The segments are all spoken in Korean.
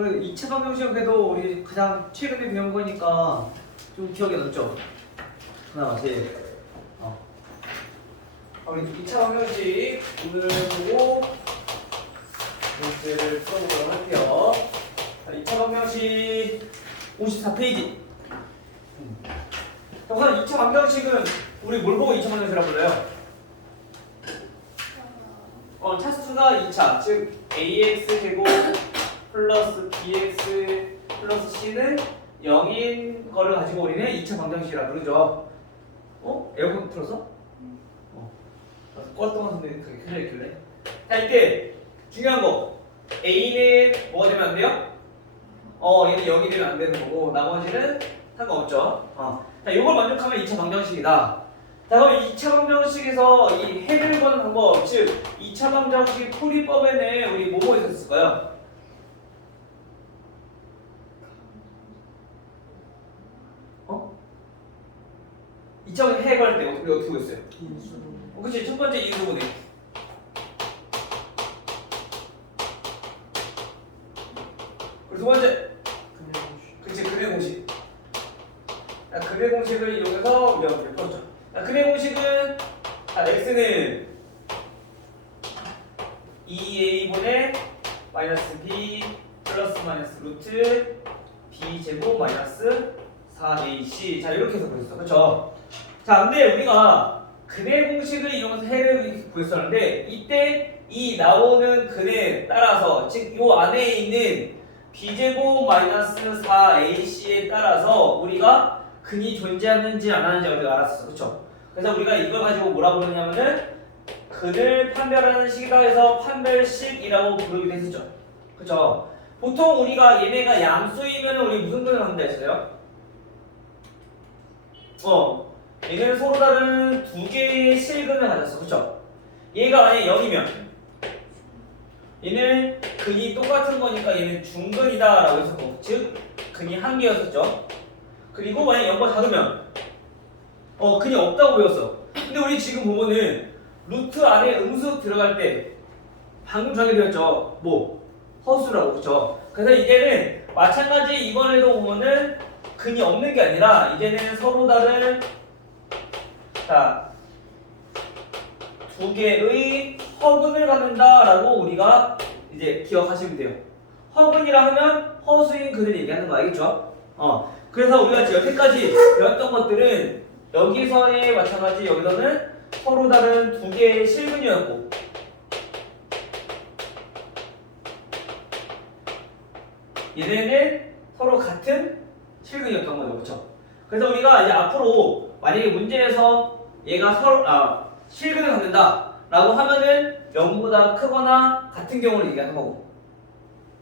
그래 2차 방정식은 그래도 우리 가장 최근에 배운 거니까 좀 기억에 남죠? 그나마 제일 우리 2차 방정식 오늘 보고 문제를 풀어보도록 할게요. 자, 2차 방정식 54페이지. 우선 2차 방정식은 우리 뭘 보고 2차 방정식이라고 불러요? 차수가 2차, 즉 ax 제곱 플러스 bx 플러스 c는 0인 거를 가지고 우리는 2차 방정식이라 부르죠. 에어컨 틀어서? 껐던 것 같은데 그게 켜져 있길래. 자, 이때 중요한 거 a는 뭐가 되면 안 돼요? 얘는 0이 되면 안 되는 거고 나머지는 상관없죠. 자, 요걸 만족하면 2차 방정식이다. 자, 그럼 2차 방정식에서 이 해를 보는 방법, 즉 2차 방정식 풀이법에는 우리 뭐뭐 있었을까요? 어? 2차 해결할 때 우리 어떻게 했어요? 그치, 첫 번째 인수분해. 그리고 두 번째, 그치, 근해 공식. 근해 공식을 이용해서 우리가 풀었죠. 근해 공식은 x는 2a분의 마이너스 b 플러스 마이너스 루트 b 제곱 마이너스 4ac. 자, 이렇게 해서 구했어. 그쵸? 자, 근데 우리가 근해 공식을 이용해서 해를 구했었는데 이때 이 나오는 근에 따라서 즉 요 안에 있는 b제곱 마이너스 4ac에 따라서 우리가 근이 존재하는지 안 하는지 우리가 알았어. 그쵸? 그래서 우리가 이걸 가지고 뭐라 부르냐면은 근을 판별하는 식이다 해서 판별식이라고 부르기도 했었죠. 그쵸? 보통 우리가 얘네가 양수이면 우리 무슨 근을 갖는다 했어요? 얘는 서로 다른 두 개의 실근을 가졌어. 그쵸? 얘가 만약에 0이면 얘는 근이 똑같은 거니까 얘는 중근이다 라고 했었고, 즉 근이 한 개였었죠. 그리고 만약에 0보다 작으면 근이 없다고 배웠어. 근데 우리 지금 보면은 루트 안에 음수 들어갈 때 방금 전에 배웠죠. 뭐? 허수라고. 그쵸? 그래서 이제는 마찬가지 이번에도 보면은 근이 없는 게 아니라 이제는 서로 다른 두 개의 허근을 갖는다라고 우리가 이제 기억하시면 돼요. 허근이라 하면 허수인 근을 얘기하는 거 알겠죠? 그래서 우리가 지금 여태까지 배웠던 것들은 여기서의 마찬가지 여기서는 서로 다른 두 개의 실근이었고 얘네는 서로 같은 실근이었던 거죠. 그렇죠? 그래서 우리가 이제 앞으로 만약에 문제에서 얘가 서로 실근을 갖는다 라고 하면은 0보다 크거나 같은 경우를 얘기하는 거고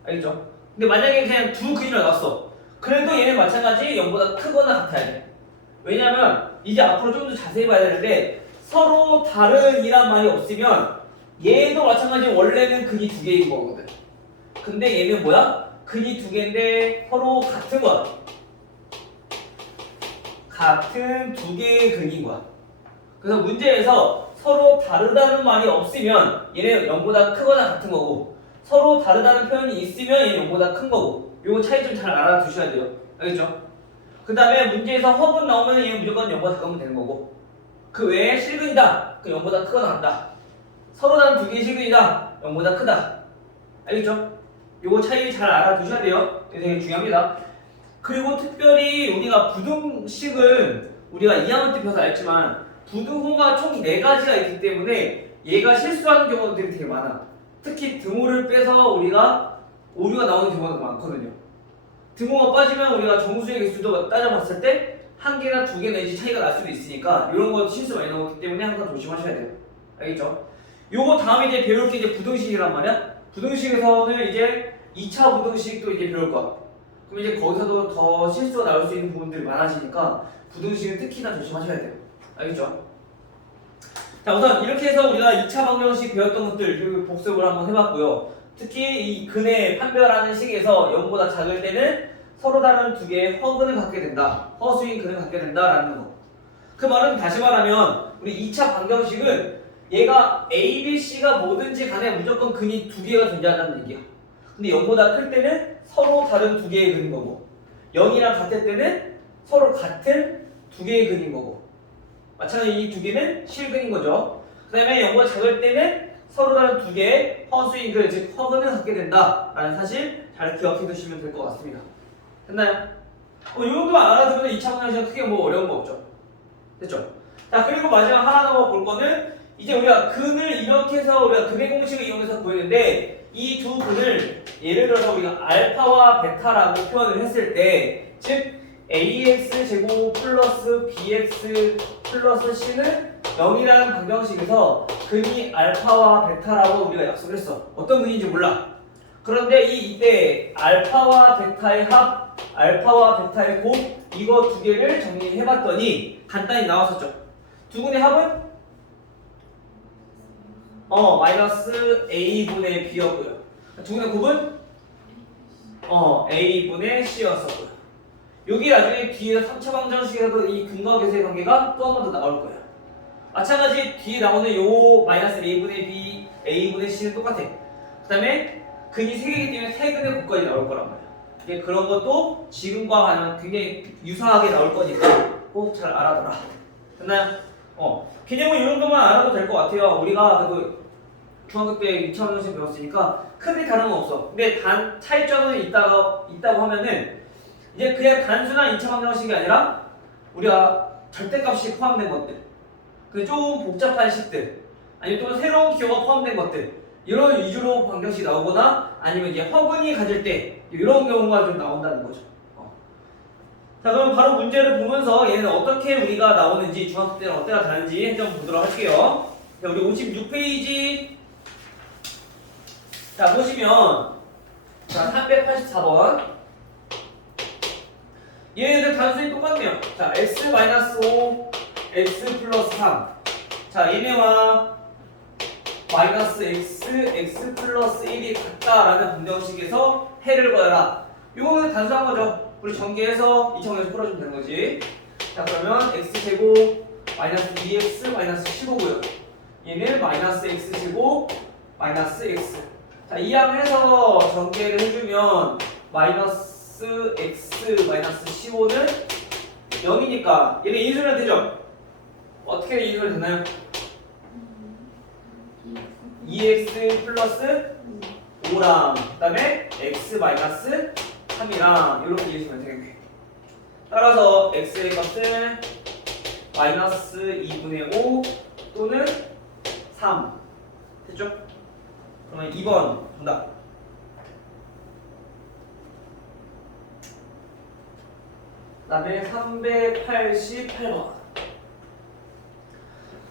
알겠죠? 근데 만약에 그냥 두 근이 나왔어. 그래도 얘는 마찬가지 0보다 크거나 같아야 돼. 왜냐면 이제 앞으로 좀 더 자세히 봐야 되는데 서로 다른 이란 말이 없으면 얘도 마찬가지 원래는 근이 두 개인 거거든. 근데 얘는 뭐야? 근이 두 개인데 서로 같은 거야. 같은 두 개의 근인 거야. 그래서 문제에서 서로 다르다는 말이 없으면 얘는 0보다 크거나 같은 거고 서로 다르다는 표현이 있으면 얘는 0보다 큰 거고 요거 차이 좀 잘 알아두셔야 돼요. 알겠죠? 그 다음에 문제에서 허분 나오면 얘는 무조건 0보다 작으면 되는 거고 그 외에 실근이다. 그 0보다 크거나 같다. 서로 다른 두 개의 실근이다. 0보다 크다. 알겠죠? 요거 차이 잘 알아두셔야 돼요. 이게 되게 중요합니다. 그리고 특별히 우리가 부등식은 우리가 2학년 때 배워서 알지만 부등호가 총 4가지가 있기 때문에 얘가 실수하는 경우들이 되게 많아. 특히 등호를 빼서 우리가 오류가 나오는 경우가 많거든요. 등호가 빠지면 우리가 정수의 개수도 따져봤을 때 한 개나 두 개 내지 차이가 날 수도 있으니까 이런 거 실수 많이 나오기 때문에 항상 조심하셔야 돼요. 알겠죠? 요거 다음에 이제 배울 게 이제 부등식이란 말이야. 부등식에서는 이제 2차 부등식도 이제 배울 거야. 그럼 이제 거기서도 더 실수가 나올 수 있는 부분들이 많아지니까 부등식은 특히나 조심하셔야 돼요. 알겠죠? 자, 우선 이렇게 해서 우리가 2차 방정식 배웠던 것들 복습을 한번 해봤고요. 특히 이 근의 판별하는 식에서 0보다 작을 때는 서로 다른 두 개의 허근을 갖게 된다. 허수인 근을 갖게 된다라는 거. 그 말은 다시 말하면 우리 2차 방정식은 얘가 A, B, C가 뭐든지 간에 무조건 근이 두 개가 존재한다는 얘기야. 근데 0보다 클 때는 서로 다른 두 개의 근인 거고 0이랑 같을 때는 서로 같은 두 개의 근인 거고 마찬가지로 이 두 개는 실근인 거죠. 그 다음에 0보다 작을 때는 서로 다른 두 개의 허수인 글, 즉 허근을 갖게 된다라는 사실 잘 기억해 두시면 될 것 같습니다. 됐나요? 이 정도만 알아두면 2차 방정식은 크게 뭐 어려운 거 없죠. 됐죠? 자, 그리고 마지막 하나 더 볼 거는 이제 우리가 근을 이렇게 해서 우리가 근의 공식을 이용해서 보이는데 이 두 근을 예를 들어서 우리가 알파와 베타라고 표현을 했을 때 즉 ax 제곱 플러스 bx 플러스 c는 0이라는 방정식에서 근이 알파와 베타라고 우리가 약속을 했어. 어떤 근인지 몰라. 그런데 이때 알파와 베타의 합, 알파와 베타의 곱 이거 두 개를 정리해봤더니 간단히 나왔었죠. 두 근의 합은 마이너스 a분의 b였고요. 두 근의 곱은 a분의 c였었고요. 여기 나중에 뒤에 3차 방정식에서도 이 근과 계수의 관계가 또 한 번 더 나올 거예요. 마찬가지 뒤에 나오는 요 마이너스 a분의 b, a분의 c는 똑같아. 그 다음에 근이 3개이기 때문에 3근의 곱까지 나올 거란 말이야. 그런 것도 지금과 굉장히 유사하게 나올 거니까 꼭 잘 알아둬라. 됐나요? 개념은 이 정도만 알아도 될 것 같아요. 우리가 그 중학교 때 2차 방정식 배웠으니까 크게 다른 건 없어. 근데 차이점은 있다고 하면은 이제 그냥 단순한 2차 방정식이 아니라 우리가 절대값이 포함된 것들, 그 좀 복잡한 식들, 아니면 또 새로운 기호가 포함된 것들 이런 위주로 방정식이 나오거나 아니면 이제 허근이 가질 때 이런 경우가 좀 나온다는 거죠. 자, 그럼 바로 문제를 보면서 얘는 어떻게 우리가 나오는지 중학교 때는 어때가 다른지 좀 보도록 할게요. 자, 우리 56페이지 자 보시면 자 384번 얘네들 단순히 똑같네요. 자 x-5 x 플러스 3 자 얘네와 마이너스 x 플러스 1이 같다라는 방정식에서 해를 구하라. 이거는 단순한 거죠. 우리 전개해서 2차원에서 풀어주면 되는 거지. 자 그러면 x제곱 마이너스 2x 마이너스 15고요. 얘는 마이너스 x제곱 마이너스 x. 자 이항해서 전개를 해주면 마이너스 x 마이너스 15는 0이니까 얘는 인수면 되죠? 어떻게 인수면 되나요? 2x 플러스 5랑 그 다음에 x 마이너스 3이랑 이렇게 이해하시면 되겠네. 따라서 x의 값은 마이너스 2분의 5 또는 3 됐죠? 그러면 2번 정답. 그 다음에 388번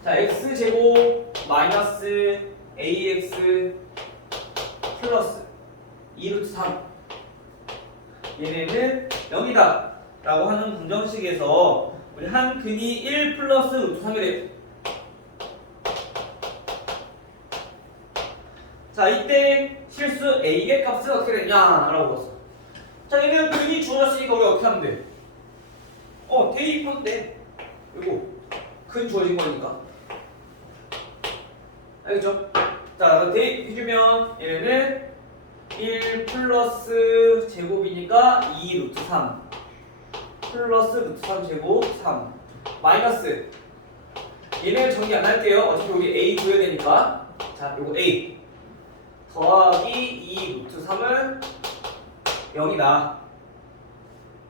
자 x제곱 마이너스 ax 플러스 2루트 3 얘네는 0이다 라고 하는 방정식에서 우리 한 근이 1 플러스 루트 3이래요. 자 이때 실수 a의 값은 어떻게 되냐 라고 봤어. 자 얘는 근이 주어졌으니까 우리 어떻게 하면 돼? 대입하면 돼. 그리고 근 주어진 거니까 알겠죠? 자 대입해주면 얘는 1 플러스 제곱이니까 2 루트 3 플러스 루트 3 제곱 3 마이너스 얘는 정리 안 할게요. 어차피 여기 a 구해야 되니까 자 요거 a 더하기 2 루트 3은 0이다.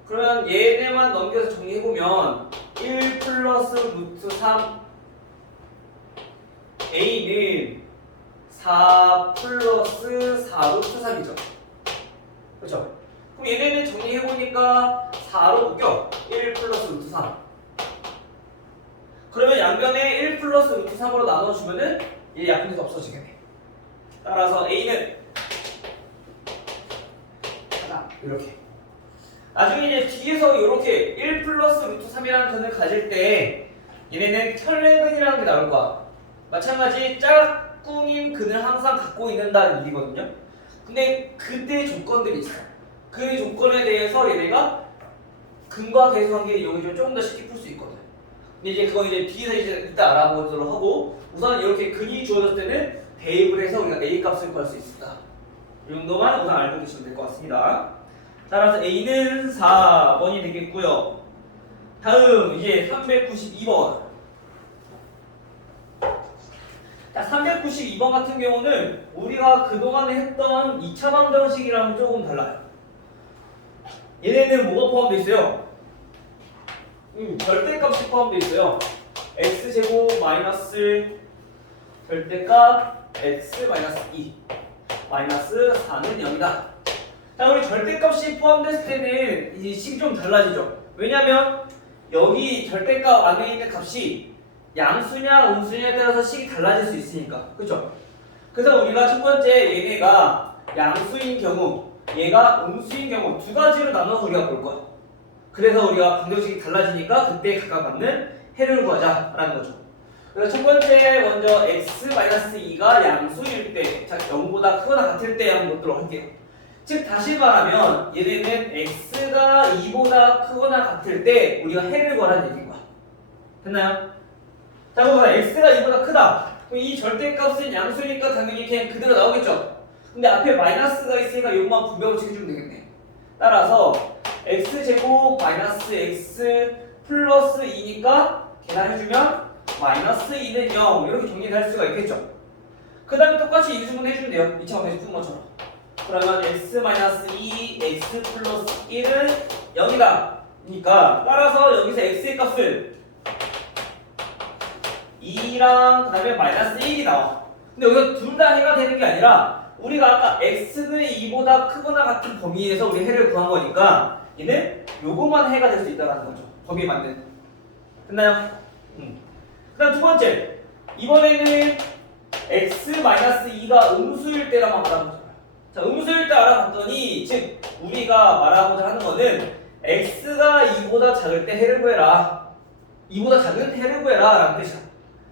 그러면 얘네만 넘겨서 정리해보면 1 플러스 루트 3 a는 4 플러스 4 루트 3이죠. 그렇죠? 그럼 얘네는 정리해보니까 4로 묶여. 1 플러스 루트 3. 그러면 양변에 1 플러스 루트 3으로 나눠주면은 얘 약분돼서 없어지겠네. 따라서 a는 하나 이렇게. 나중에 이제 뒤에서 이렇게 1 플러스 루트 3이라는 근을 가질 때 얘네는 혈례근이라는 게 나올 거야. 마찬가지 짝꿍인 근을 항상 갖고 있는다는 얘기거든요. 근데 그때 조건들이 있어. 그 조건에 대해서 얘네가 근과 계수 관계를 이용해주면 조금 더 쉽게 풀 수 있거든. 근데 이제 그건 이제 뒤에서 이제 이따 알아보도록 하고 우선 이렇게 근이 주어졌을 때는 대입을 해서 우리가 a 값을 구할 수 있습니다. 이 정도만 우선 알고 계시면 될 것 같습니다. 따라서 A는 4번이 되겠고요. 다음 이제 392번. 자, 392번 같은 경우는 우리가 그동안에 했던 2차 방정식이랑은 조금 달라요. 얘네는 뭐가 포함되어 있어요? 절대값이 포함되어 있어요. x제곱 마이너스 절대값 x 마이너스 2 마이너스 4는 0이다. 자, 우리 절대값이 포함됐을 때는 이제 식이 좀 달라지죠. 왜냐면 여기 절대값 안에 있는 값이 양수냐 음수냐에 따라서 식이 달라질 수 있으니까. 그렇죠? 그래서 우리가 첫 번째 얘네가 양수인 경우 얘가 음수인 경우 두 가지로 나눠서 우리가 볼 거야. 그래서 우리가 방정식이 달라지니까 그때 각각 맞는 해를 구하자라는 거죠. 그래서 첫 번째 먼저 x-2가 양수일 때, 자 0보다 크거나 같을 때 한번 보도록 할게요. 즉 다시 말하면 얘네는 x가 2보다 크거나 같을 때 우리가 해를 구하라는 얘기인 거야. 됐나요? 자 그럼 x가 2보다 크다. 그럼 이 절대값은 양수니까 당연히 그냥 그대로 나오겠죠. 근데 앞에 마이너스가 있으니까 이것만 분배법칙 해주면 되겠네. 따라서 x제곱 마이너스 x 플러스 2니까 계산해주면 마이너스 2는 0 이렇게 정리할 수가 있겠죠. 그 다음에 똑같이 인수분 해주면 돼요. 2차 방정식 푼 것처럼. 그러면 x-2 x 플러스 1은 0이다. 그러니까 따라서 여기서 x의 값을 2랑 그 다음에 마이너스 1이 나와. 근데 여기서 둘 다 해가 되는 게 아니라 우리가 아까 x는 2보다 크거나 같은 범위에서 우리 해를 구한 거니까 얘는 요거만 해가 될 수 있다는 거죠. 범위에 맞는. 됐나요? 그 다음 두 번째. 이번에는 x-2가 음수일 때라만 알아보자. 자, 음수일 때 알아봤더니 즉 우리가 말하고자 하는 거는 x가 2보다 작을 때 해를 구해라. 2보다 작은 해를 구해라 라는 뜻이야.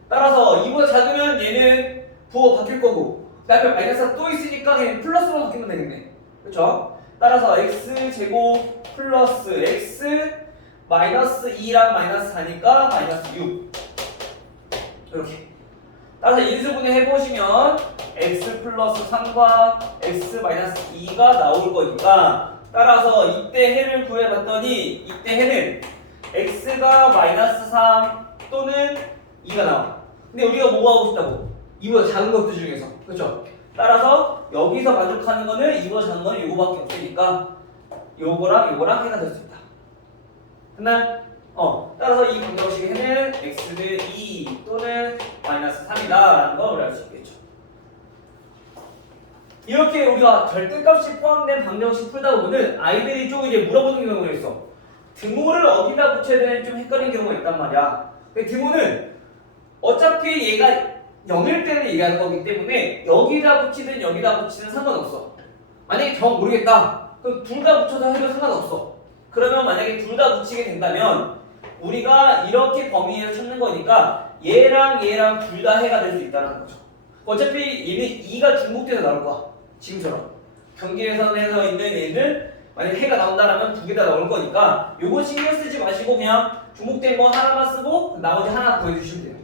따라서 2보다 작으면 얘는 부호 바뀔 거고 그 앞에 마이너스가 또 있으니까 얘는 플러스로 바뀌면 되겠네. 그렇죠? 따라서 x제곱 플러스 x 마이너스 2랑 마이너스 4니까 마이너스 6 이렇게. 따라서 인수분해 해보시면 x 플러스 3과 x 마이너스 2가 나올 거니까 따라서 이때 해를 구해봤더니 이때 해는 x가 마이너스 3 또는 2가 나와. 근데 우리가 뭐 하고 싶다고? 2보다 작은 것들 중에서. 그렇죠? 따라서 여기서 만족하는 거는 2보다 작은 거는 요거밖에 없으니까 요거랑 해가 될 수 있다. 됐나요? 따라서 이 방정식의 해는 x는 2 또는 마이너스 3이다 라는 걸 우리 알 수 있겠죠. 이렇게 우리가 절대값이 포함된 방정식 풀다 보면은 아이들이 좀 이제 물어보는 경우가 있어. 등호를 어디다 붙여야 되는지 좀 헷갈리는 경우가 있단 말이야. 근데 등호는 어차피 얘가 0일 때는 얘기하는 거기 때문에 여기다 붙이든 여기다 붙이든 상관없어. 만약에 정 모르겠다. 그럼 둘 다 붙여서 해도 상관없어. 그러면 만약에 둘 다 붙이게 된다면 우리가 이렇게 범위에서 찾는 거니까 얘랑 둘 다 해가 될 수 있다는 거죠. 어차피 얘는 2가 중복돼서 나올 거야. 지금처럼. 경계선에서 있는 얘는 만약에 해가 나온다라면 두 개 다 나올 거니까 요거 신경 쓰지 마시고 그냥 중복된 거 하나만 쓰고 나머지 하나 구해주시면 돼요.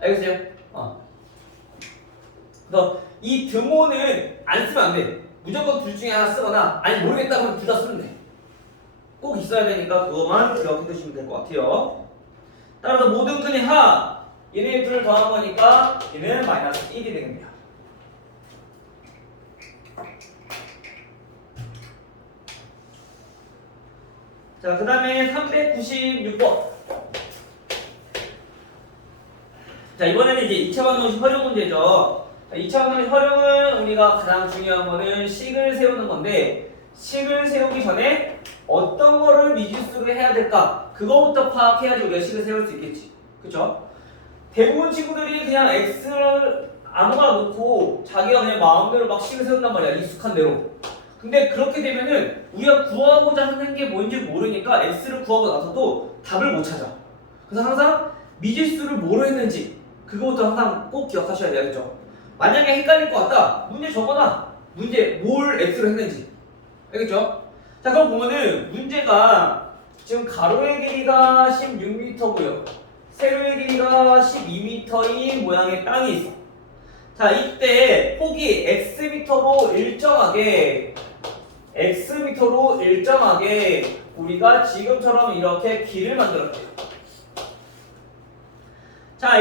알겠어요? 그래서 이 등호는 안 쓰면 안 돼. 무조건 둘 중에 하나 쓰거나 아니 모르겠다 그러면 둘 다 쓰면 돼. 꼭 있어야 되니까 그것만 기억해 두시면 될 것 같아요. 따라서 모든 끈의 하 얘네 둘을 더한 거니까 얘는 마이너스 1이 됩니다. 자, 그 다음에 396번. 자, 이번에는 이제 2차 방정식 활용 문제죠. 2차 방정식 활용은 우리가 가장 중요한 거는 식을 세우는 건데 식을 세우기 전에 어떤 거를 미지수로 해야 될까? 그거부터 파악해야지 우리가 식을 세울 수 있겠지. 그쵸? 대부분 친구들이 그냥 x를 아무거나 놓고 자기가 그냥 마음대로 막 식을 세운단 말이야. 익숙한 대로. 근데 그렇게 되면은 우리가 구하고자 하는 게 뭔지 모르니까 x를 구하고 나서도 답을 못 찾아. 그래서 항상 미지수를 뭐로 했는지 그거부터 항상 꼭 기억하셔야 되겠죠. 만약에 헷갈릴 것 같다. 문제 적어놔. 문제 뭘 x로 했는지. 알겠죠? 자, 그럼 보면은 문제가 지금 가로의 길이가 16m고요. 세로의 길이가 12m인 모양의 땅이 있어. 자, 이때 폭이 x미터로 일정하게 우리가 지금처럼 이렇게 길을 만들었대요. 자,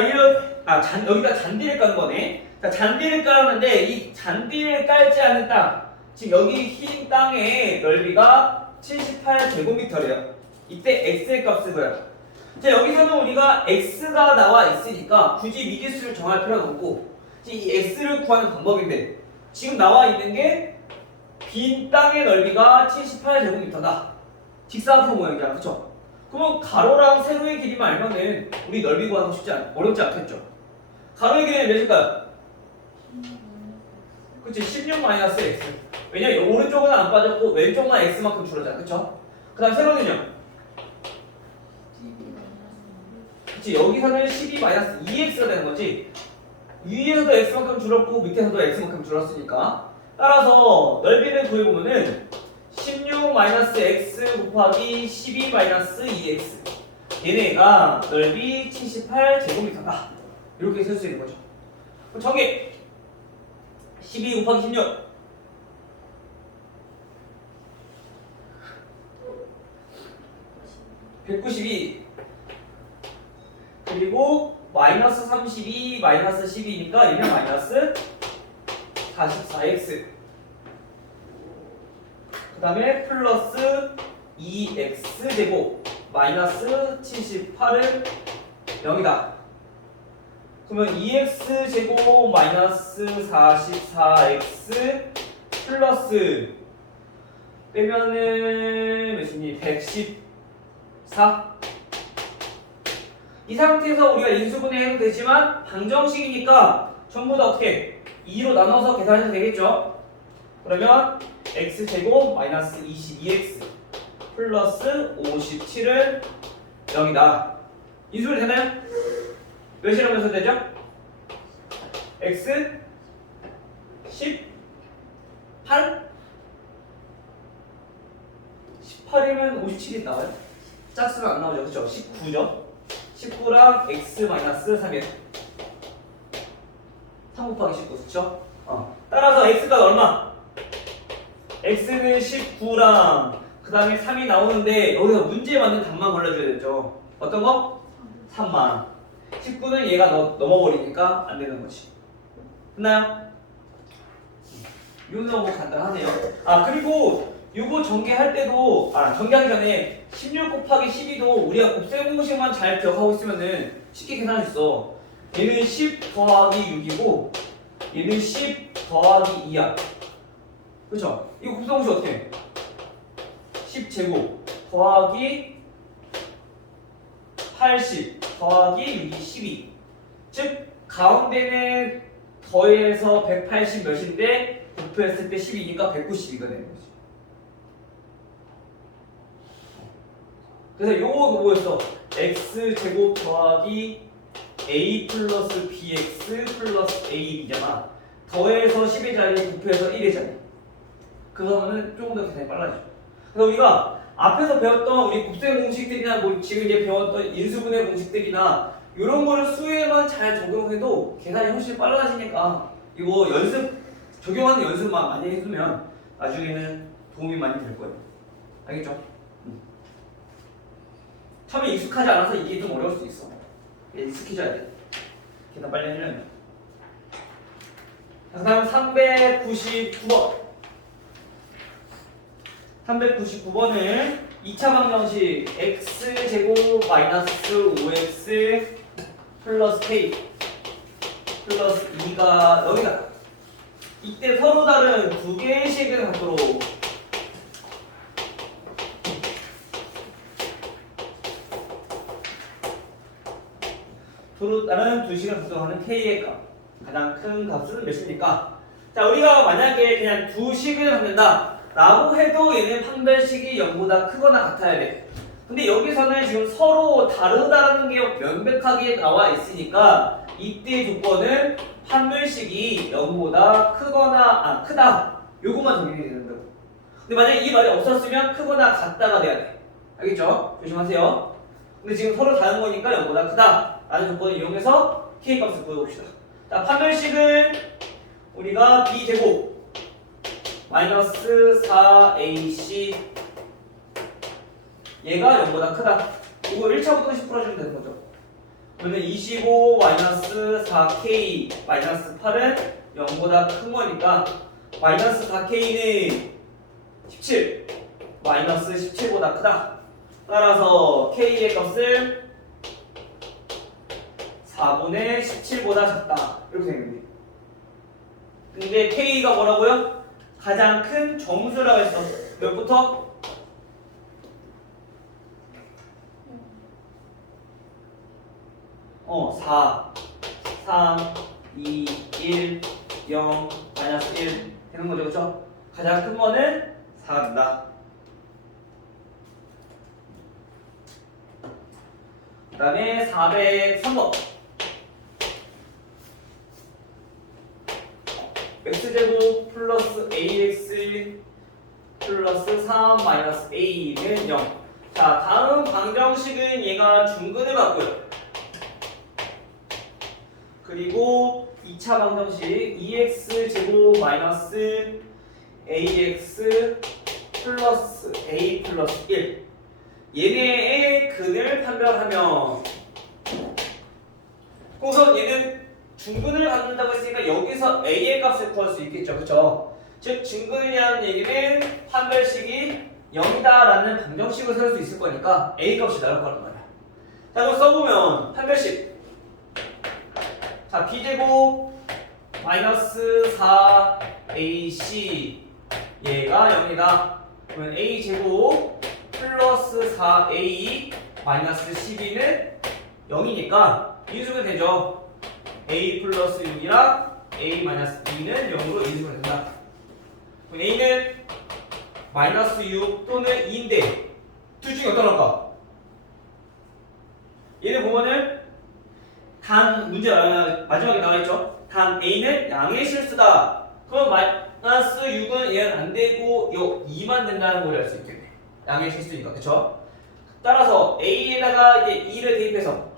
여기가 잔디를 까는 거네. 자, 잔디를 깔았는데 이 잔디를 깔지 않은 땅, 지금 여기 흰 땅의 넓이가 78제곱미터래요. 이때 x의 값을 구해요. 자, 여기서는 우리가 x가 나와 있으니까 굳이 미지수를 정할 필요는 없고 이 x를 구하는 방법인데 지금 나와 있는 게 빈 땅의 넓이가 78제곱미터다. 직사각형 모양이잖아, 그쵸? 그러면 가로랑 세로의 길이만 알면은 우리 넓이 구하는 거 어렵지 않겠죠? 가로의 길이는 몇일까요? 그치, 16-x. 왜냐면 오른쪽은 안 빠졌고 왼쪽만 x만큼 줄었잖아, 그쵸? 그 다음 세로는요? 그치, 여기서는 12-2x가 되는 거지. 위에서도 x만큼 줄었고 밑에서도 x만큼 줄었으니까 따라서 넓이를 구해보면은 16-x 곱하기 12-2x 얘네가 넓이 78제곱미터다 이렇게 쓸 수 있는 거죠. 그럼 저게 12 곱하기 16 192 그리고 마이너스 32 마이너스 12니까 얘는 마이너스 44x 그 다음에 플러스 2x제곱 마이너스 78은 0이다. 그러면 2x제곱 마이너스 44x 플러스 빼면은 몇이니? 114. 이 상태에서 우리가 인수분해해도 되지만 방정식이니까 전부 다 어떻게 2로 나눠서 계산해도 되겠죠? 그러면 x제곱 마이너스 22x 플러스 57은 0이다. 인수분해 되나요? 몇이라고 해서 되죠? x 18? 18이면 57이 나와요? 짝수는 안 나오죠, 그쵸? 19죠? 19랑 x 마이너스 3이에요. 3 곱하기 19, 그쵸? 따라서 x가 얼마? x는 19랑 그 다음에 3이 나오는데 여기서 문제에 맞는 답만 골라줘야 되죠. 어떤 거? 3만. 19는 얘가 넘어버리니까 안 되는 거지. 됐나요? 이거는 뭐 간단하네요. 그리고 이거 전개할 때도 전개하기 전에 16 곱하기 12도 우리가 곱셈 공식만 잘 기억하고 있으면은 쉽게 계산할 수 있어. 얘는 10 더하기 6이고 얘는 10 더하기 2야. 그쵸? 이거 곱셈 공식 어떻게 해? 10제곱 더하기 80 더하기 6이 12. 즉 가운데는 더해서 180 몇인데 곱했을 때 12니까 192가 되는 거지. 그래서 요거 뭐였어? x제곱 더하기 a 플러스 bx 플러스 a이잖아. 더해서 10의 자리에 곱해서 1의 자리. 그러면은 조금 더 계산이 빨라지죠. 그래서 우리가 앞에서 배웠던 우리 곱셈 공식들이나 뭐 지금 이제 배웠던 인수분해 공식들이나 이런 거를 수에만 잘 적용해도 계산이 훨씬 빨라지니까 이거 적용하는 연습만 많이 해두면 나중에는 도움이 많이 될 거예요. 알겠죠? 처음에 익숙하지 않아서 이게 좀 어려울 수 있어. 익숙해져야 돼. 계산 빨리 하려면. 그 다음 399번. 399번은 2차 방정식 x제곱 마이너스 5x 플러스 k 플러스 2가 여기다. 이때 서로 다른 두 개의 식을 갖도록 서로 다른 두 식을 갖도록 하는 k의 값 가장 큰 값은 몇입니까? 자, 우리가 만약에 그냥 두 식을 갖는다 라고 해도 얘는 판별식이 0보다 크거나 같아야 돼. 근데 여기서는 지금 서로 다르다는 게 명백하게 나와 있으니까 이때 조건은 판별식이 0보다 크다. 요것만 정리해야 된다고. 근데 만약에 이 말이 없었으면 크거나 같다가 돼야 돼. 알겠죠? 조심하세요. 근데 지금 서로 다른 거니까 0보다 크다 라는 조건을 이용해서 k 값을 구해봅시다. 자, 판별식은 우리가 b제곱 마이너스 4ac 얘가 0보다 크다. 이거 1차부터 다시 풀어주면 되는 거죠. 그러면 25 마이너스 4k 마이너스 8은 0보다 큰 거니까 마이너스 4k는 17 마이너스 17보다 크다. 따라서 k의 값을 4분의 17보다 작다. 이렇게 되겠네. 근데 k가 뭐라고요? 가장 큰 정수라고 했어. 몇부터? 4, 3, 2, 1, 0, 마이너스 1 되는 거죠, 그렇죠? 가장 큰 거는 4가 된다. 그 다음에 403번 x제곱 플러스 ax 플러스 3 마이너스 a는 0. 자, 다음 방정식은 얘가 중근을 갖고요. 그리고 2차 방정식 2x제곱 마이너스 ax 플러스 a 플러스 1 얘네의 근을 판별하면 우선 얘는 중근을 갖는다고 했으니까 여기서 a의 값을 구할 수 있겠죠, 그렇죠? 즉 중근이라는 얘기는 판별식이 0이다라는 방정식을 쓸 수 있을 거니까 a 값이 나올 거란 말이야. 자, 그럼 써보면 판별식 자, b제곱 마이너스 4ac 얘가 0이다. 그러면 a제곱 플러스 4a 마이너스 12는 0이니까 인수분 되죠. a 플러스 6이랑 a 마이너스 2는 0으로 인수분 된다. 그럼 a는 마이너스 6 또는 2인데 둘 중에 어떤 걸까? 얘를 보면은 단 문제 마지막에 나와있죠. 단 a는 양의 실수다. 그럼 마이너스 6은 얘는 안 되고 요 2만 된다는 걸 알 수 있겠네. 양의 실수니까, 그쵸? 따라서 a에다가 이제 2를 대입해서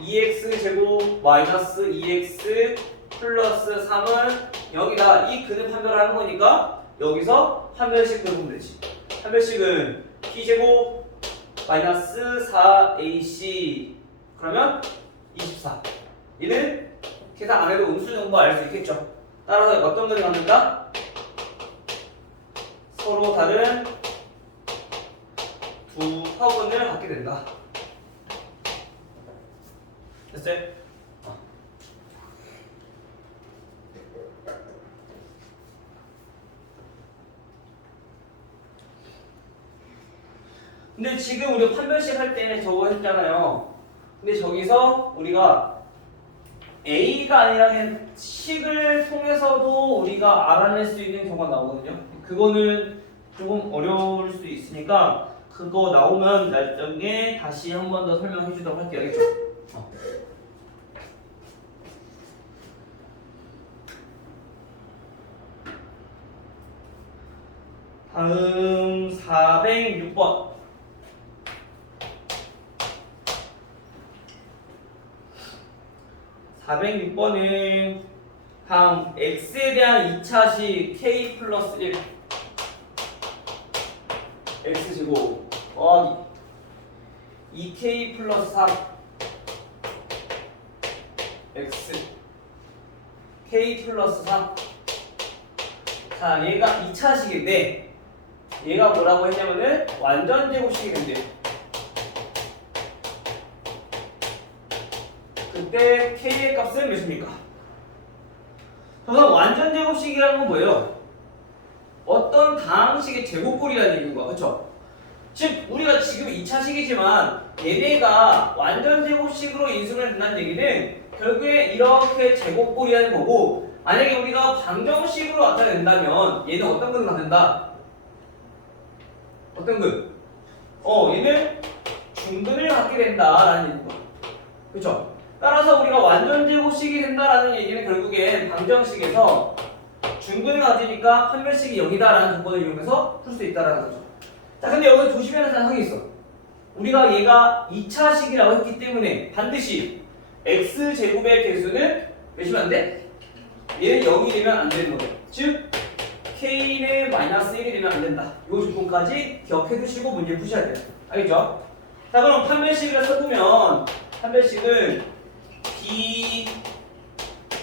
2x 제곱 마이너스 2x 플러스 3은 여기다 이 근을 판별하는 거니까 여기서 판별식 보면 되지. 판별식은 p 제곱 마이너스 4ac 그러면 24. 얘는 계산 안 해도 음수 정도 알 수 있겠죠. 따라서 어떤 근을 갖는다? 서로 다른 두 허근을 갖게 된다. 됐어요? 근데 지금 우리 판별식 할 때 저거 했잖아요. 근데 저기서 우리가 A가 아니라 그냥 식을 통해서도 우리가 알아낼 수 있는 경우가 나오거든요. 그거는 조금 어려울 수 있으니까 그거 나오면 나중에 다시 한 번 더 설명해 주도록 할게요. 알겠죠? 다음 406번. (406번은) 다음 x에 대한 2차식 k 플러스 1 x제곱 더하기 2k 플러스 3 x k 플러스 3. 자, 얘가 2차식인데 얘가 뭐라고 했냐면은 완전 제곱식이 된대요. 그때 k의 값은 몇입니까? 우선 완전 제곱식이라는 건 뭐예요? 어떤 다항식의 제곱꼴이라는 얘기인 거야, 그렇죠? 즉 우리가 지금 2차식이지만 얘네가 완전 제곱식으로 인수를 된다는 얘기는 결국에 이렇게 제곱꼴이라는 거고, 만약에 우리가 방정식으로 나타낸다면 얘는 어떤 근을 갖는다? 어떤 근? 얘는 중근을 갖게 된다라는 얘기인 거야, 그렇죠? 따라서 우리가 완전 제곱식이 된다라는 얘기는 결국엔 방정식에서 중근을 가지니까 판별식이 0이다라는 조건을 이용해서 풀 수 있다라는 거죠. 자, 근데 여기서 조심해야 하는 사항이 있어. 우리가 얘가 2차식이라고 했기 때문에 반드시 x제곱의 개수는 몇이면 안 돼? 얘는 0이 되면 안 되는 거죠. 즉 K는 마이너스 1이 되면 안 된다. 이 조건까지 기억해 두시고 문제 푸셔야 돼요. 알겠죠? 자 그럼 판별식을 써보면 판별식은 B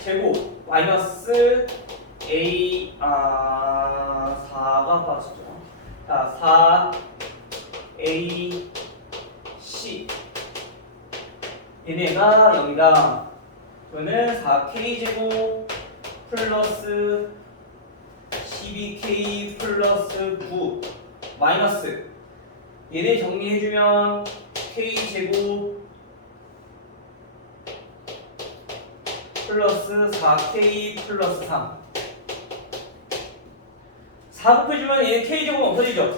제곱 마이너스 A 4가 빠졌죠. 자 4A C 얘네가 0이다. 그러면 4K 제곱 플러스 12K 플러스 9 마이너스 얘네 정리해주면 K 제곱 플러스 4K 플러스 3 4 곱해주면 얘 K 제곱 없어지죠?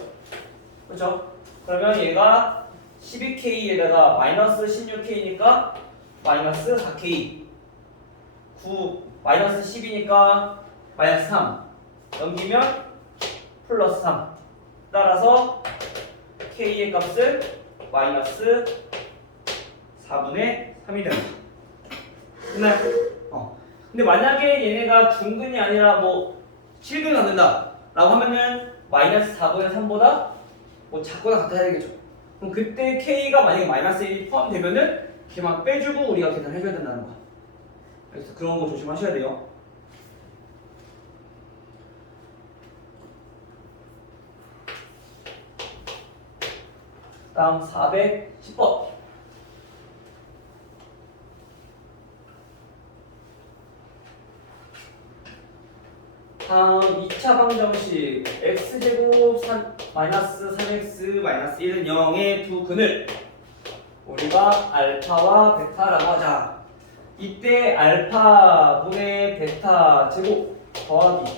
그렇죠? 그러면 얘가 12K에다가 마이너스 16K니까 마이너스 4K 9 마이너스 10이니까 마이너스 3 넘기면 플러스 3 따라서 K의 값은 마이너스 4분의 3이 됩니다. 됐나요? 근데 만약에 얘네가 중근이 아니라 뭐 7근이 안 된다 라고 하면은 마이너스 4분의 3보다 뭐 작거나 같아야 되겠죠. 그럼 그때 K가 만약에 마이너스 1이 포함되면은 걔만 빼주고 우리가 계산해줘야 된다는 거야. 그래서 그런 거 조심하셔야 돼요. 다음 410번. 다음 2차 방정식 x제곱 마이너스 3x 마이너스 1은 0의 두 근을 우리가 알파와 베타라고 하자. 이때 알파 분의 베타 제곱 더하기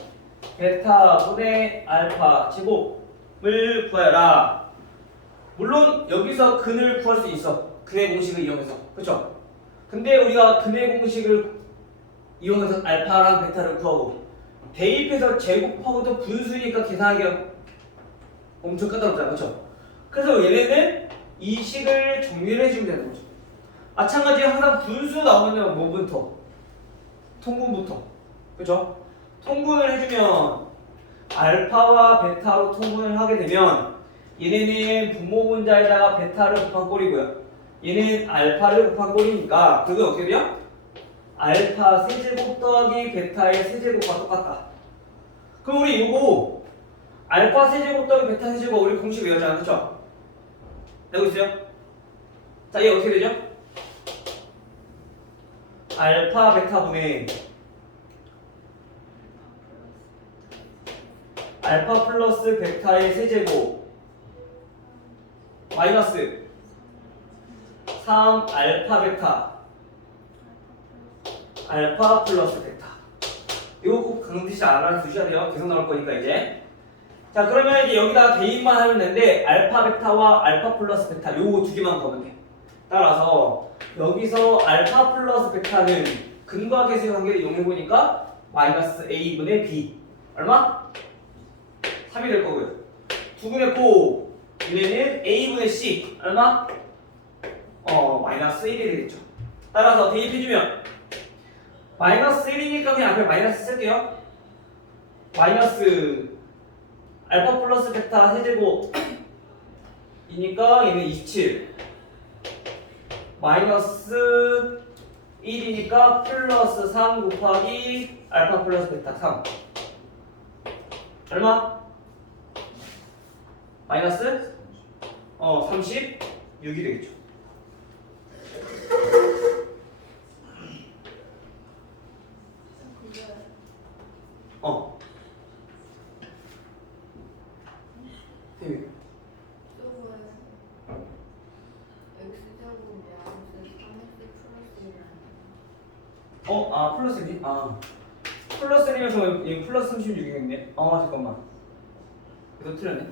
베타 분의 알파 제곱을 구하여라. 물론 여기서 근을 구할 수 있어. 근의 공식을 이용해서. 그렇죠? 근데 우리가 근의 공식을 이용해서 알파랑 베타를 구하고 대입해서 제곱하고도 분수니까 계산하기가 엄청 까다롭잖아. 그렇죠? 그래서 얘네는 이 식을 정리를 해주면 되는 거죠. 마찬가지로 항상 분수 나오면 뭐부터? 통분부터. 그죠? 통분을 해주면 알파와 베타로 통분을 하게 되면 얘네는 분모분자에다가 베타를 곱한 꼴이고요. 얘는 알파를 곱한 꼴이니까 그게 어떻게 돼요? 알파 세제곱 더하기 베타의 세제곱과 똑같다. 그럼 우리 이거 알파 세제곱 더하기 베타 세제곱 우리 공식 외웠잖아. 그쵸? 되고 있어요? 자, 얘 어떻게 되죠? 알파 베타분의 알파 플러스 베타의 세제곱 마이너스 3 알파 베타 알파 플러스 베타. 이거 꼭 강조시 알아두셔야 돼요. 계속 나올 거니까 이제. 자 그러면 이제 여기다 대입만 하면 되는데 알파 베타와 알파 플러스 베타 요거 두 개만 보면 돼. 따라서 여기서 알파 플러스 베타는 근과 계수의 관계를 이용해보니까 마이너스 a분의 b 얼마? 3이 될 거고요. 두분의 코 얘는 a분의 c 얼마? 마이너스 1이 되겠죠. 따라서 대입해주면 마이너스 1이니까 그냥 앞에 마이너스 쓸게요. 마이너스 알파 플러스 베타 세제곱 이니까 얘는 27 마이너스 1이니까 플러스 3 곱하기 알파 플러스 베타 3 얼마? 마이너스 36이 되겠죠. 대위. 플러스 1이? 플러스 1이면 이거 플러스 36이겠네. 잠깐만. 이거 틀렸네.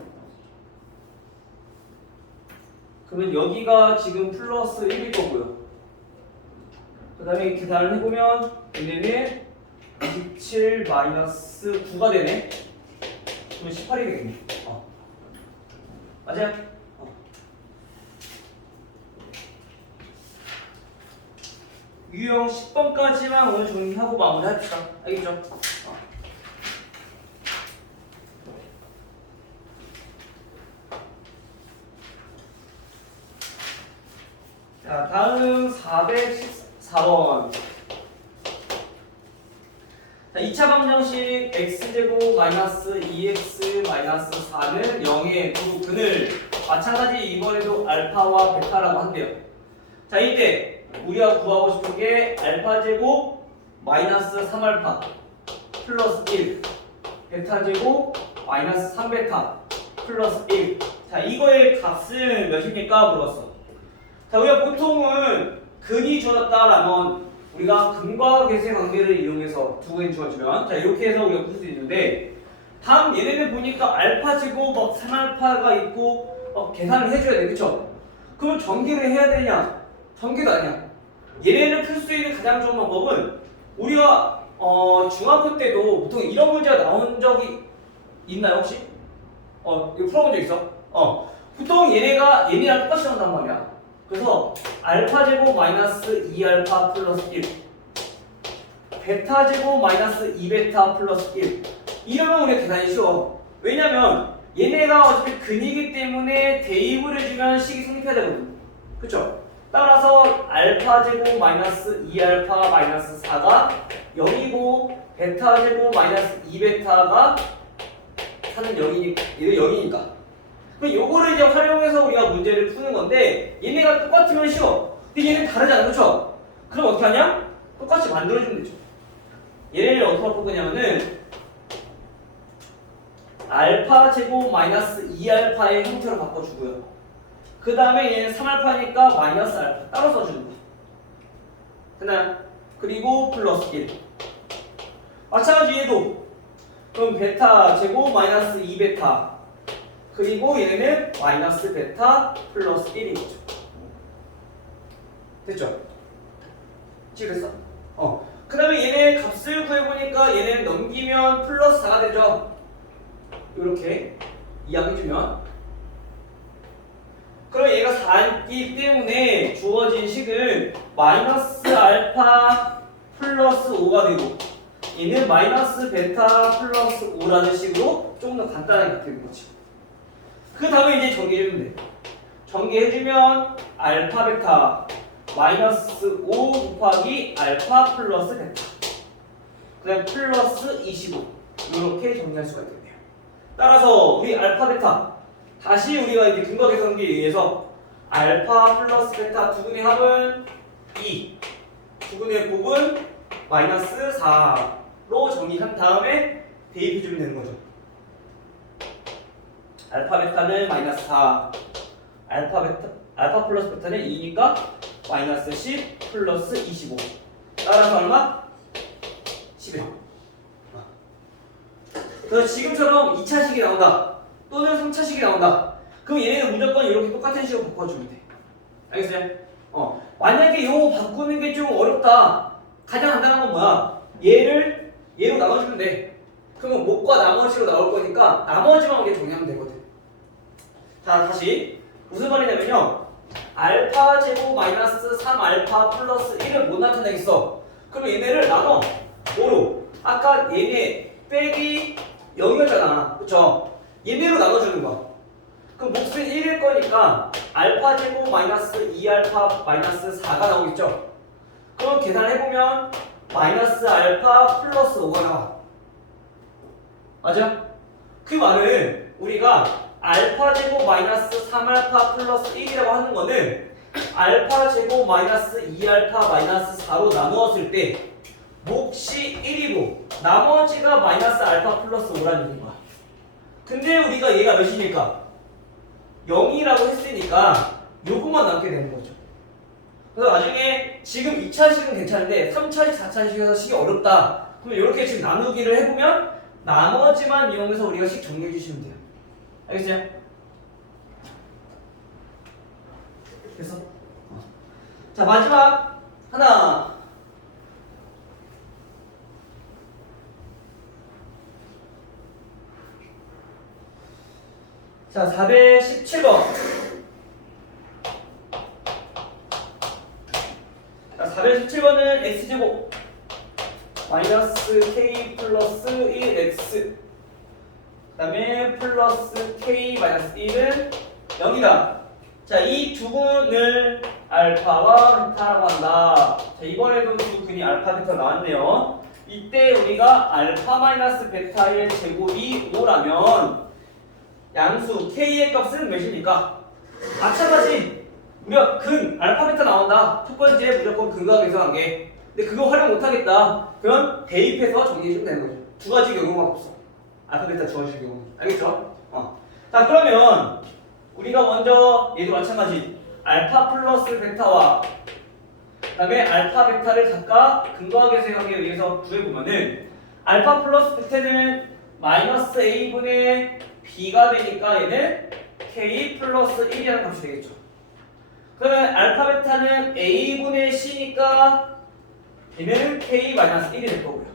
그러면 여기가 지금 플러스 1일 거고요. 그 다음에 계산을 해보면 얘네는 27 마이너스 9가 되네. 그러면 18이 되겠네. 맞아요? 유형 10번까지만 오늘 정리하고 마무리합시다. 알겠죠? 자, 다음 414번. 자, 2차 방정식 x제곱 마이너스 2x 마이너스 4는 0의 두 근을 마찬가지 이번에도 알파와 베타라고 한대요. 자, 이때 우리가 구하고 싶은 게 알파제곱 마이너스 3알파 플러스 1 베타제곱 마이너스 3베타 플러스 1. 자, 이거의 값은 몇입니까? 물어봤어. 자, 우리가 보통은 근이 주어졌다라면 우리가 근과 계수의 관계를 이용해서 두 근이 주어지면 자 이렇게 해서 우리가 풀 수 있는데 다음 얘네들 보니까 알파 제곱 막 3알파가 있고 계산을 해줘야 돼. 그쵸? 그러면 전개를 해야 되냐? 전개도 아니야. 얘네를 풀 수 있는 가장 좋은 방법은 우리가 중학교 때도 보통 이런 문제가 나온 적이 있나요 혹시? 이거 풀어본 적 있어? 보통 얘네랑 똑같이 나온단 말이야. 그래서 알파 제곱 마이너스 2알파 플러스 1 베타 제곱 마이너스 2베타 플러스 1 이러면 우리가 계산이 쉬워. 왜냐면 얘네가 어차피 근이기 때문에 대입을 해주면 식이 성립해야 되거든. 그쵸? 따라서 알파 제곱 마이너스 2알파 마이너스 4가 0이고 베타 제곱 마이너스 2베타가 4는 0이니까 그럼 요거를 이제 활용해서 우리가 문제를 푸는 건데 얘네가 똑같으면 쉬워. 근데 얘는 다르잖아. 그렇죠? 그럼 어떻게 하냐? 똑같이 만들어주면 되죠. 얘를 어떻게 바꿀 거냐면은 알파 제곱 마이너스 2알파의 형태로 바꿔주고요. 그 다음에 얘는 3알파니까 마이너스 알파 따로 써주는 거야. 됐나요? 그리고 플러스 1 마찬가지 얘도 그럼 베타 제곱 마이너스 2베타 그리고 얘는 마이너스 베타 플러스 1인 거죠. 됐죠? 지금 됐어? 그 다음에 얘네 값을 구해보니까 얘네는 넘기면 플러스 4가 되죠? 이렇게 이야기해주면 그럼 얘가 4이기 때문에 주어진 식은 마이너스 알파 플러스 5가 되고 얘는 마이너스 베타 플러스 5라는 식으로 조금 더 간단하게 되는 거지. 그 다음에 이제 전개해주면 돼. 전개해주면 알파 베타 마이너스 5 곱하기 알파 플러스 베타 그 다음 플러스 25 이렇게 정리할 수가 있겠네요. 따라서 우리 알파 베타 다시 우리가 이제 근거 계산기에 의해서 알파 플러스 베타 두 근의 합은 2 두 근의 곱은 마이너스 4로 정리한 다음에 대입해주면 되는 거죠. 알파 베타는 마이너스 4 알파 플러스 베타는 2니까 마이너스 10 플러스 25 따라서 얼마? 11. 그래서 지금처럼 2차식이 나온다 또는 3차식이 나온다 그럼 얘네는 무조건 이렇게 똑같은 식으로 바꿔주면 돼. 알겠어요? 만약에 이거 바꾸는 게 좀 어렵다 가장 간단한 건 뭐야? 얘로 나눠주면 돼. 그러면 목과 나머지로 나올 거니까 나머지만 우리가 정리하면 되거든. 자 다시 무슨 말이냐면요 알파 제곱 마이너스 3알파 플러스 1을 못 나타내겠어. 그럼 얘네를 나눠 5로 아까 얘네 빼기 0이었잖아 그쵸? 얘네로 나눠주는 거. 그럼 몫은 1일 거니까 알파 제곱 마이너스 2알파 마이너스 4가 나오겠죠? 그럼 계산해보면 마이너스 알파 플러스 5가 나와. 맞아? 그 말은 우리가 알파 제곱 마이너스 3알파 플러스 1이라고 하는 거는 알파 제곱 마이너스 2알파 마이너스 4로 나누었을 때 몫이 1이고 나머지가 마이너스 알파 플러스 5라는 얘기인 거야. 근데 우리가 얘가 몇이니까 0이라고 했으니까 요것만 남게 되는 거죠. 그래서 나중에 지금 2차식은 괜찮은데 3차식, 4차식에서 식이 어렵다 그러면 이렇게 지금 나누기를 해보면 나머지만 이용해서 우리가 식 정리해 주시면 돼요. 알겠어요? 됐어? 자 마지막 하나 자 417번 자 다음에 17번은 x제곱 마이너스 k 플러스 1x 그 다음에 플러스 k 마이너스 1은 0이다. 자, 이 두 근을 알파와 베타라고 한다. 자, 이번에도 두 근이 알파 베타 나왔네요. 이때 우리가 알파 마이너스 베타의 제곱이 5라면 양수 k의 값은 몇입니까? 마찬가지 우리가 근 알파 베타 나온다. 첫 번째 무조건 근과 계산관계. 근데 그거 활용 못하겠다. 그럼 대입해서 정리해주면 되는 거죠. 두 가지 경우만 없어. 알파 베타 두 가지 경우. 알겠죠? 자, 그러면 우리가 먼저 얘도 마찬가지 알파 플러스 베타와 그 다음에 알파 베타를 각각 근과 계산관계에 의해서 구해보면은 알파 플러스 베타는 마이너스 a분의 b가 되니까 얘는 k 플러스 1이라는 값이 되겠죠. 그러면 알파 베타는 a분의 c니까 얘는 k 마이너스 1이 될 거고요.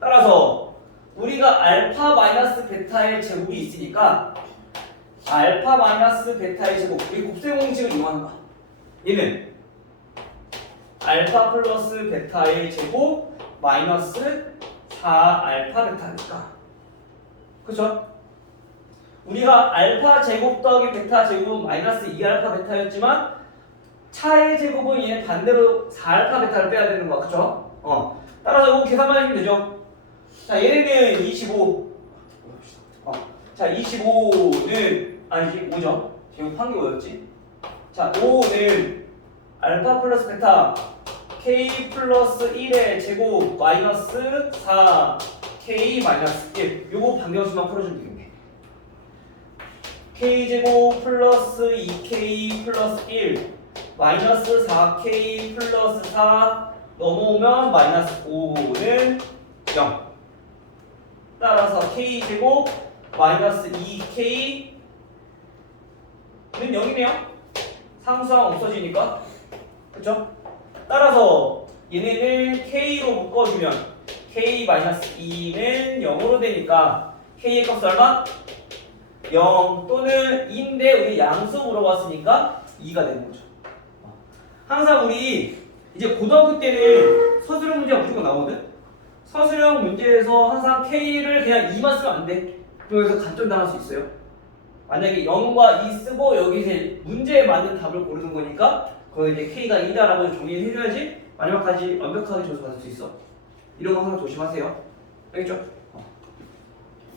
따라서 우리가 알파 마이너스 베타의 제곱이 있으니까 알파 마이너스 베타의 제곱, 우리 곱셈 공식을 이용하는 거야. 얘는 알파 플러스 베타의 제곱 마이너스 4알파 베타니까. 그쵸? 우리가 알파 제곱 더하기 베타 제곱은 마이너스 2알파 베타였지만 차의 제곱은 얘는 반대로 4알파 베타를 빼야 되는 거야. 그쵸? 따라서 이거 계산만 해주면 되죠. 자, 얘네는 25. 자, 25는 아니지, 5죠. 지금 판게 뭐였지? 자, 5는 알파 플러스 베타 k 플러스 1의 제곱 마이너스 4 k 마이너스 1. 요거 방정식만 풀어주면 되겠네. k 제곱 플러스 2k 플러스 1 마이너스 4k 플러스 4 넘어오면 마이너스 5는 0. 따라서 k 제곱 마이너스 2k는 0이네요. 상수항 없어지니까. 그쵸? 따라서 얘네는 k로 묶어주면 k 마이너스 2는 0으로 되니까 k의 값은 얼마? 0 또는 2인데 우리 양수 물어봤으니까 2가 되는 거죠. 항상 우리 이제 고등학교 때는 서술형 문제가 무조건 나오거든? 서술형 문제에서 항상 k를 그냥 2만 쓰면 안 돼. 그래서 감점 당할 수 있어요. 만약에 0과 2 쓰고 여기서 문제에 맞는 답을 고르는 거니까 그거 이제 k가 2다라고 정리를 해줘야지 마지막까지 완벽하게 점수 받을 수 있어. 이런 거 항상 조심하세요. 알겠죠?